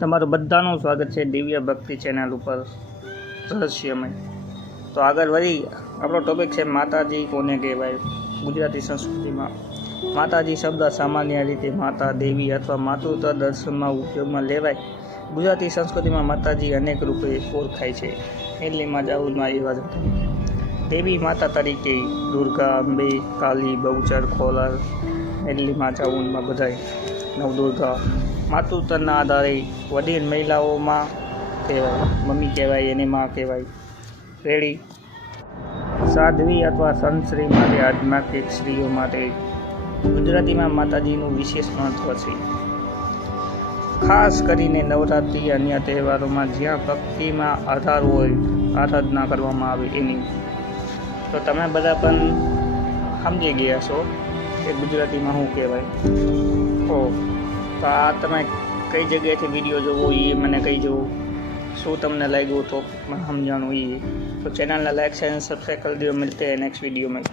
તમારું બધાનું સ્વાગત છે દિવ્ય ભક્તિ ચેનલ ઉપર રહસ્યમય. તો આગળ વધી આપણો ટોપિક છે માતાજી કોને કહેવાય. ગુજરાતી સંસ્કૃતિમાં માતાજી શબ્દ સામાન્ય રીતે માતા, દેવી અથવા માતૃત્વ દર્શનમાં ઉપયોગમાં લેવાય. ગુજરાતી સંસ્કૃતિમાં માતાજી અનેક રૂપે ઓળખાય છે. એટલીમાં જાઉમાં એવા જ હતા. દેવી માતા તરીકે દુર્ગા, અંબે, કાલી, બહુચર, ખોલર, એટલીમાં જાઉનમાં બધાય નવદુર્ગા. માતૃત્વના આધારે વડીલ મહિલાઓમાં કહેવાય, મમ્મી કહેવાય, એને માં કહેવાય. રેડી સાધ્વી અથવા સંતશ્રી માટે, આધ્યાત્મિક સ્ત્રીઓ માટે ગુજરાતીમાં માતાજીનું વિશેષ મહત્વ છે. ખાસ કરીને નવરાત્રિ અન્ય તહેવારોમાં જ્યાં ભક્તિમાં આધાર હોય, આરાધના કરવામાં આવે એની. તો તમે બધા પણ સમજી ગયા છો કે ગુજરાતીમાં શું કહેવાય. તો આ તમે કઈ જગ્યાએથી વિડીયો જોવો એ મને કહીજો. શું તમને લાગ્યું તો મને સમજાણું એ. તો ચેનલને લાઈક શેર અને સબસ્ક્રાઈબ કરી દો. મળते हैं नेक्स्ट वीडियो में.